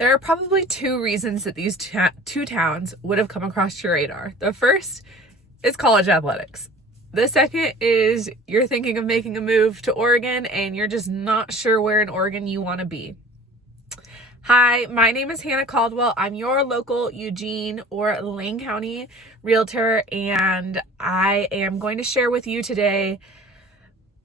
There are probably two reasons that these two towns would have come across your radar. The first is college athletics. The second is you're thinking of making a move to Oregon and you're just not sure where in Oregon you want to be. Hi, my name is Hannah Caldwell. I'm your local Eugene or Lane County realtor, and I am going to share with you today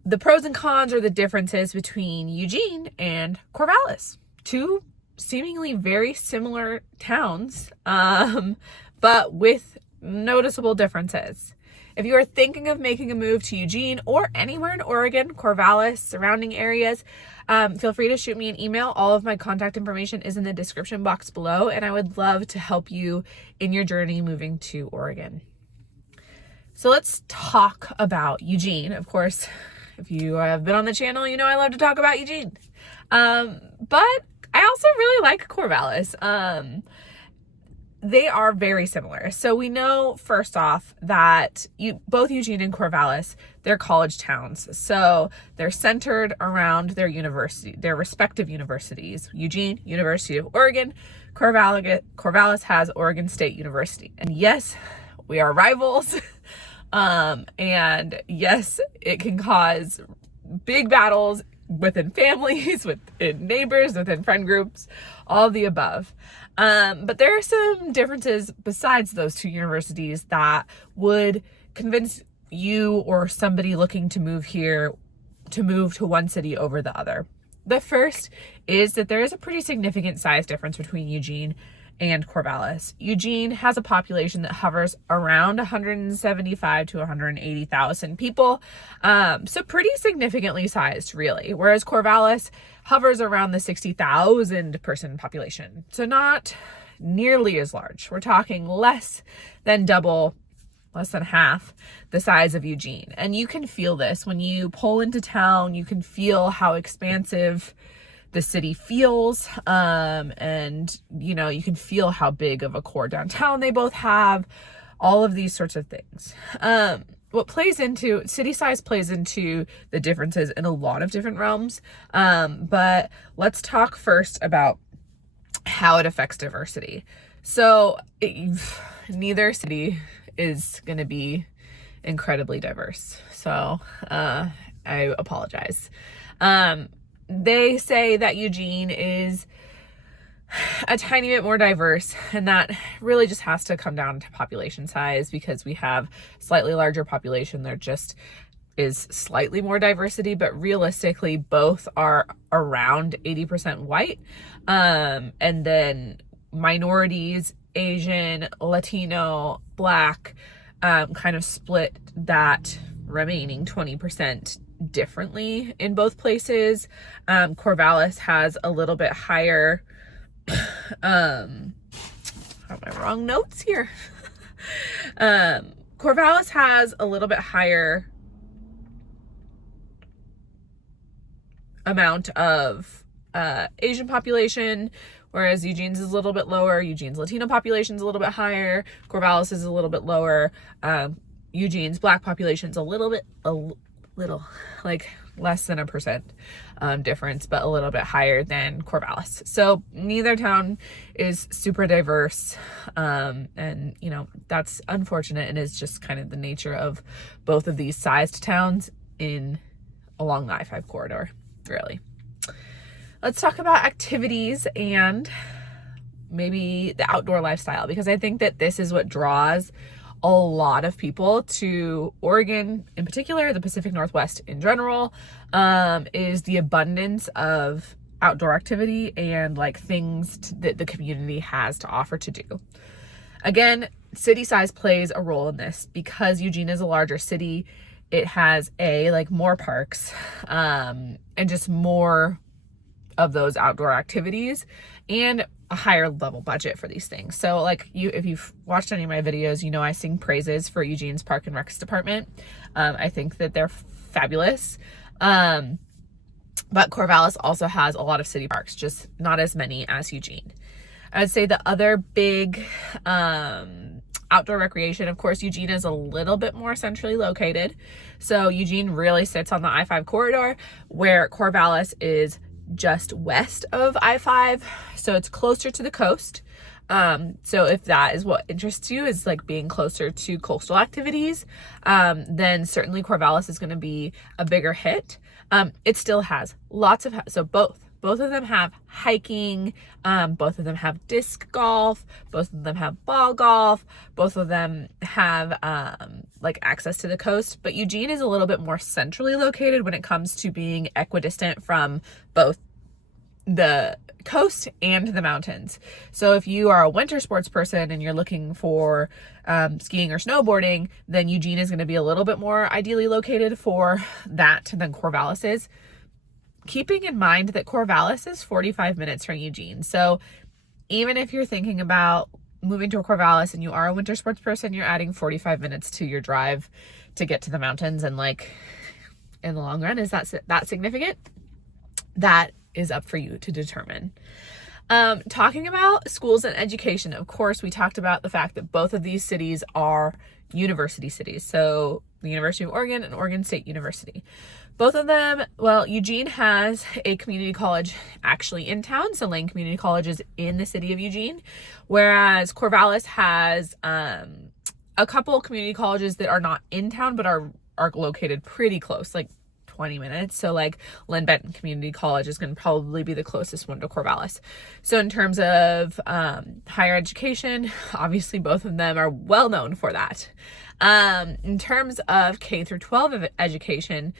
the pros and cons or the differences between Eugene and Corvallis, two seemingly very similar towns, but with noticeable differences. If you are thinking of making a move to Eugene or anywhere in Oregon, Corvallis, surrounding areas, feel free to shoot me an email. All of my contact information is in the description box below, and I would love to help you in your journey moving to Oregon. So let's talk about Eugene. Of course, if you have been on the channel, you know I love to talk about Eugene. But I also really like Corvallis. They are very similar. So we know, first off, that both Eugene and Corvallis, they're college towns. So they're centered around their respective universities. Eugene, University of Oregon. Corvallis has Oregon State University. And yes, we are rivals. And yes, it can cause big battles within families, within neighbors, within friend groups, all of the above. But there are some differences besides those two universities that would convince you or somebody looking to move here to move to one city over the other. The first is that there is a pretty significant size difference between Eugene and Corvallis. Eugene has a population that hovers around 175 to 180,000 people. So pretty significantly sized, really. Whereas Corvallis hovers around the 60,000 person population. So not nearly as large. We're talking less than half the size of Eugene. And you can feel this when you pull into town. You can feel how expansive the city feels, and you can feel how big of a core downtown they both have, all of these sorts of things. What plays into city size plays into the differences in a lot of different realms, but let's talk first about how it affects diversity. So neither city is going to be incredibly diverse, so I apologize. They say that Eugene is a tiny bit more diverse, and that really just has to come down to population size, because we have slightly larger population. There just is slightly more diversity, but realistically both are around 80% white. And then minorities, Asian, Latino, Black, kind of split that remaining 20% differently in both places. Corvallis has a little bit higher, have my wrong notes here. Corvallis has a little bit higher amount of Asian population, whereas Eugene's is a little bit lower. Eugene's Latino population is a little bit higher. Corvallis is a little bit lower. Eugene's Black population is a little, like less than 1% difference, but a little bit higher than Corvallis. So neither town is super diverse, and that's unfortunate, and is just kind of the nature of both of these sized towns along the I-5 corridor, really. Let's talk about activities and maybe the outdoor lifestyle, because I think that this is what draws a lot of people to Oregon in particular, the Pacific Northwest in general, is the abundance of outdoor activity and like things that the community has to offer to do. Again, city size plays a role in this, because Eugene is a larger city. It has more parks, and just more of those outdoor activities, and a higher level budget for these things. So if you've watched any of my videos, I sing praises for Eugene's Park and Recs department. I think that they're fabulous. But Corvallis also has a lot of city parks, just not as many as Eugene. I would say the other big outdoor recreation, of course, Eugene is a little bit more centrally located. So Eugene really sits on the I-5 corridor, where Corvallis is just west of I-5, so it's closer to the coast. So if that is what interests you, is like being closer to coastal activities, then certainly Corvallis is going to be a bigger hit. It still has lots of, so both of them have hiking, both of them have disc golf, both of them have ball golf, both of them have like access to the coast, but Eugene is a little bit more centrally located when it comes to being equidistant from both the coast and the mountains. So if you are a winter sports person and you're looking for skiing or snowboarding, then Eugene is going to be a little bit more ideally located for that than Corvallis is. Keeping in mind that Corvallis is 45 minutes from Eugene. So even if you're thinking about moving to Corvallis and you are a winter sports person, you're adding 45 minutes to your drive to get to the mountains. And like in the long run, is that significant? That is up for you to determine. Talking about schools and education, of course, we talked about the fact that both of these cities are university cities. So the University of Oregon and Oregon State University. Both of them, well, Eugene has a community college actually in town. So Lane Community College is in the city of Eugene, whereas Corvallis has a couple community colleges that are not in town, but are located pretty close, like 20 minutes. So like Lynn Benton Community College is going to probably be the closest one to Corvallis. So in terms of higher education, obviously both of them are well known for that. In terms of K through 12 education,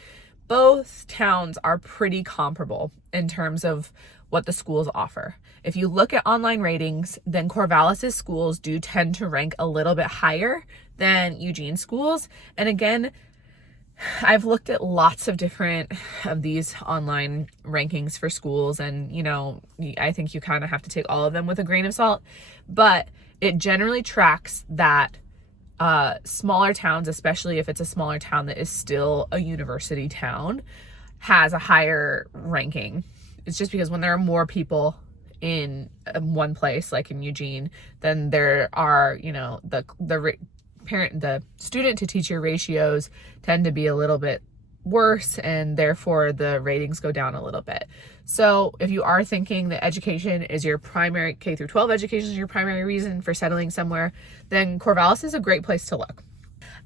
both towns are pretty comparable in terms of what the schools offer. If you look at online ratings, then Corvallis's schools do tend to rank a little bit higher than Eugene schools. And again, I've looked at lots of different of these online rankings for schools, and you know, I think you kind of have to take all of them with a grain of salt, but it generally tracks that smaller towns, especially if it's a smaller town that is still a university town, has a higher ranking. It's just because when there are more people in one place, like in Eugene, then there are, you know, the student to teacher ratios tend to be a little bit worse, and therefore the ratings go down a little bit. So if you are thinking that education is your primary, K through 12 education is your primary reason for settling somewhere, then Corvallis is a great place to look.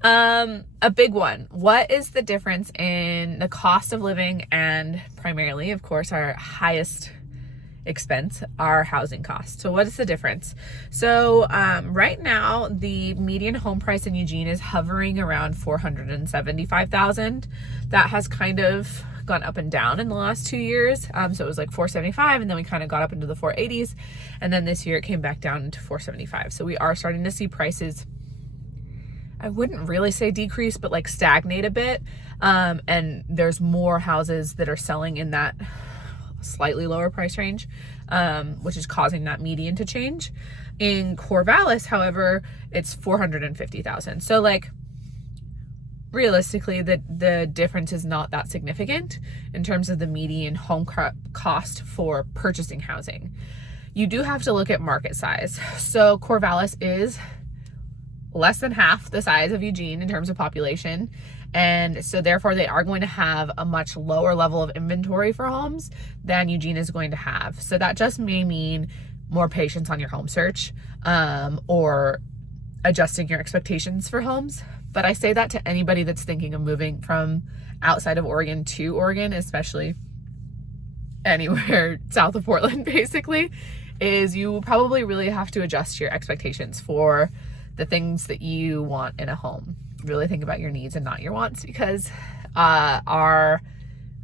A big one. What is the difference in the cost of living and primarily, of course, our highest expense, our housing costs? So what is the difference? So right now the median home price in Eugene is hovering around $475,000. That has kind of gone up and down in the last 2 years. So it was like $475, and then we kind of got up into the $480s, and then this year it came back down to $475. So we are starting to see prices, I wouldn't really say decrease, but like stagnate a bit. And there's more houses that are selling in that slightly lower price range, which is causing that median to change. In Corvallis, however, it's $450,000. So like realistically, the difference is not that significant in terms of the median home cost for purchasing housing. You do have to look at market size. So Corvallis is less than half the size of Eugene in terms of population. And so therefore they are going to have a much lower level of inventory for homes than Eugene is going to have. So that just may mean more patience on your home search, or adjusting your expectations for homes. But I say that to anybody that's thinking of moving from outside of Oregon to Oregon, especially anywhere south of Portland, basically, is you probably really have to adjust your expectations for the things that you want in a home. Really think about your needs and not your wants, because our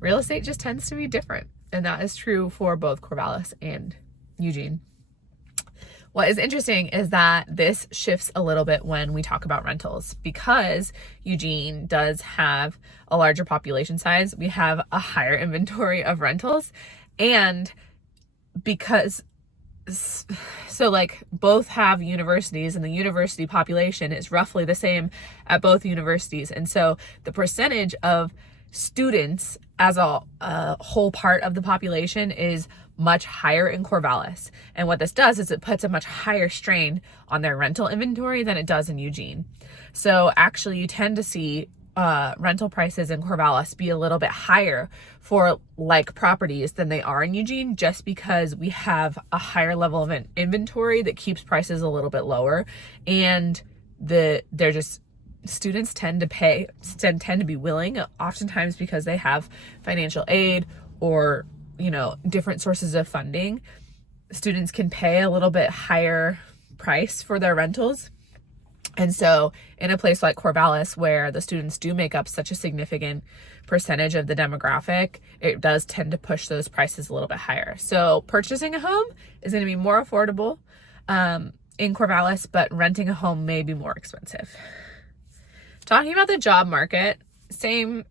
real estate just tends to be different. And that is true for both Corvallis and Eugene. What is interesting is that this shifts a little bit when we talk about rentals, because Eugene does have a larger population size. We have a higher inventory of rentals, and because so like both have universities, and the university population is roughly the same at both universities. And so the percentage of students as a whole part of the population is much higher in Corvallis. And what this does is it puts a much higher strain on their rental inventory than it does in Eugene. So actually you tend to see rental prices in Corvallis be a little bit higher for like properties than they are in Eugene, just because we have a higher level of an inventory that keeps prices a little bit lower, and students tend to be willing, oftentimes because they have financial aid or, different sources of funding. Students can pay a little bit higher price for their rentals. And so in a place like Corvallis, where the students do make up such a significant percentage of the demographic, it does tend to push those prices a little bit higher. So purchasing a home is going to be more affordable in Corvallis, but renting a home may be more expensive. Talking about the job market, we're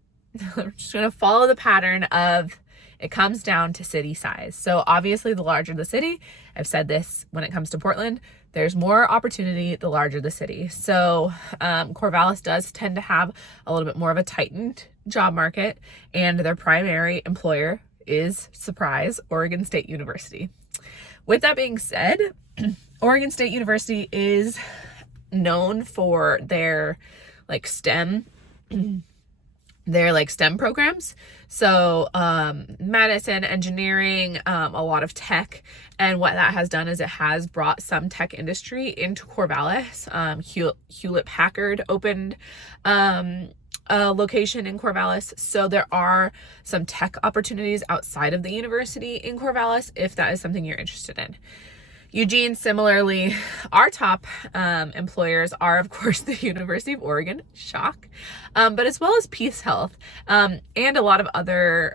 just going to follow the pattern of it comes down to city size. So obviously the larger the city, I've said this when it comes to Portland, there's more opportunity the larger the city. So Corvallis does tend to have a little bit more of a tightened job market, and their primary employer is, surprise, Oregon State University. With that being said, Oregon State University is known for their STEM programs. So medicine, engineering, a lot of tech. And what that has done is it has brought some tech industry into Corvallis. Hewlett-Packard opened a location in Corvallis. So there are some tech opportunities outside of the university in Corvallis, if that is something you're interested in. Eugene, similarly, our top employers are, of course, the University of Oregon, shock, but as well as Peace Health, and a lot of other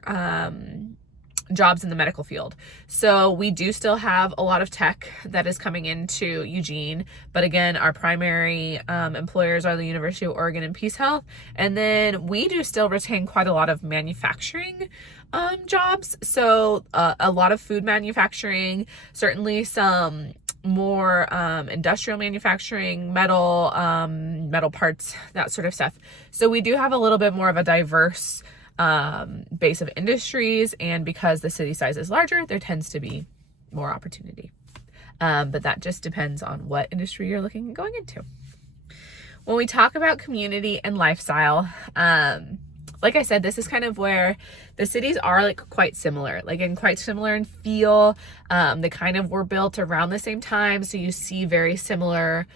jobs in the medical field. So we do still have a lot of tech that is coming into Eugene, but again, our primary employers are the University of Oregon and Peace Health, and then we do still retain quite a lot of manufacturing jobs. So a lot of food manufacturing, certainly some more industrial manufacturing, metal parts, that sort of stuff. So we do have a little bit more of a diverse base of industries, and because the city size is larger, there tends to be more opportunity. But that just depends on what industry you're looking at going into. When we talk about community and lifestyle, like I said, this is kind of where the cities are quite similar, and quite similar in feel. They kind of were built around the same time. So you see very similar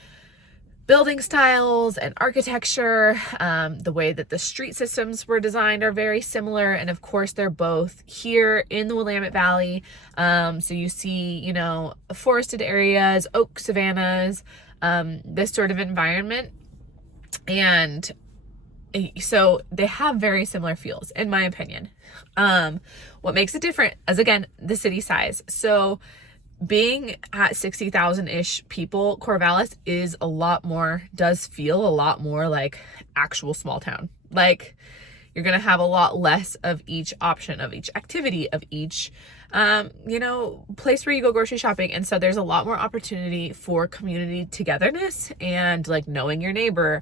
building styles and architecture. The way that the street systems were designed are very similar. And of course, they're both here in the Willamette Valley. So you see, forested areas, oak savannas, this sort of environment. And so they have very similar feels, in my opinion. What makes it different is, again, the city size. So being at 60,000-ish people, Corvallis does feel a lot more like actual small town. You're going to have a lot less of each option, of each activity, of each, place where you go grocery shopping. And so there's a lot more opportunity for community togetherness and knowing your neighbor,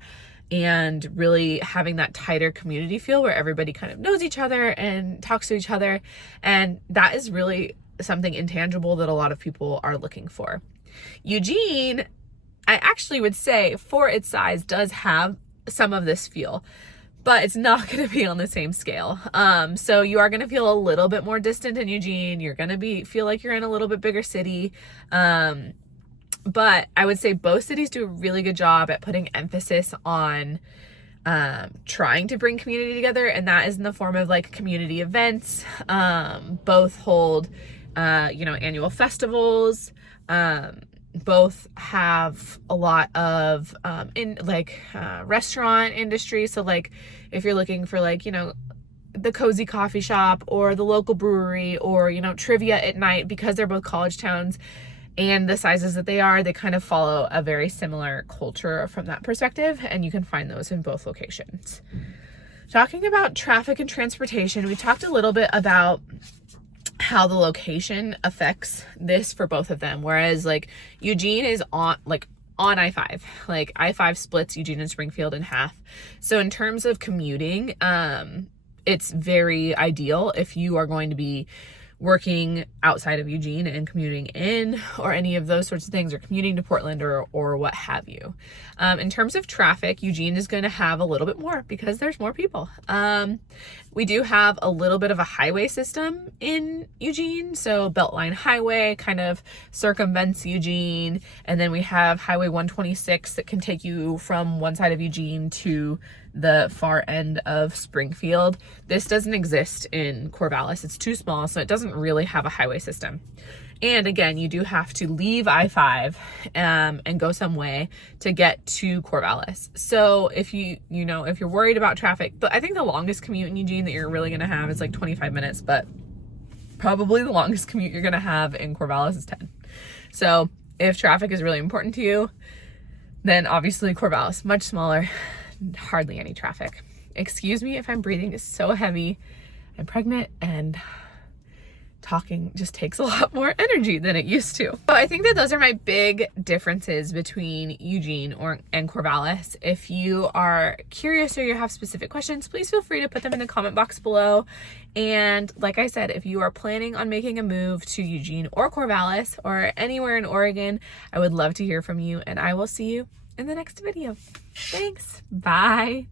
and really having that tighter community feel where everybody kind of knows each other and talks to each other. And that is really something intangible that a lot of people are looking for. Eugene, I actually would say, for its size, does have some of this feel, but it's not going to be on the same scale. So you are going to feel a little bit more distant in Eugene. You're going to feel like you're in a little bit bigger city. But I would say both cities do a really good job at putting emphasis on trying to bring community together, and that is in the form of community events. Both hold annual festivals. Both have a lot of restaurant industry. So if you're looking for the cozy coffee shop or the local brewery or trivia at night, because they're both college towns and the sizes that they are, they kind of follow a very similar culture from that perspective, and you can find those in both locations. Talking about traffic and transportation, we talked a little bit about how the location affects this for both of them, whereas Eugene is on I-5. I-5 splits Eugene and Springfield in half. So in terms of commuting, it's very ideal if you are going to be working outside of Eugene and commuting in, or any of those sorts of things, or commuting to Portland, or what have you. In terms of traffic, Eugene is going to have a little bit more because there's more people. We do have a little bit of a highway system in Eugene. So Beltline Highway kind of circumvents Eugene. And then we have Highway 126 that can take you from one side of Eugene to the far end of Springfield. This doesn't exist in Corvallis. It's too small, so it doesn't really have a highway system. And again, you do have to leave I-5 and go some way to get to Corvallis. So if if you're worried about traffic, but I think the longest commute in Eugene that you're really going to have is like 25 minutes, but probably the longest commute you're going to have in Corvallis is 10. So if traffic is really important to you, then obviously Corvallis, much smaller, hardly any traffic. Excuse me if I'm breathing so heavy. I'm pregnant and talking just takes a lot more energy than it used to. So I think that those are my big differences between Eugene and Corvallis. If you are curious or you have specific questions, please feel free to put them in the comment box below. And like I said, if you are planning on making a move to Eugene or Corvallis or anywhere in Oregon, I would love to hear from you, and I will see you in the next video. Thanks. Bye.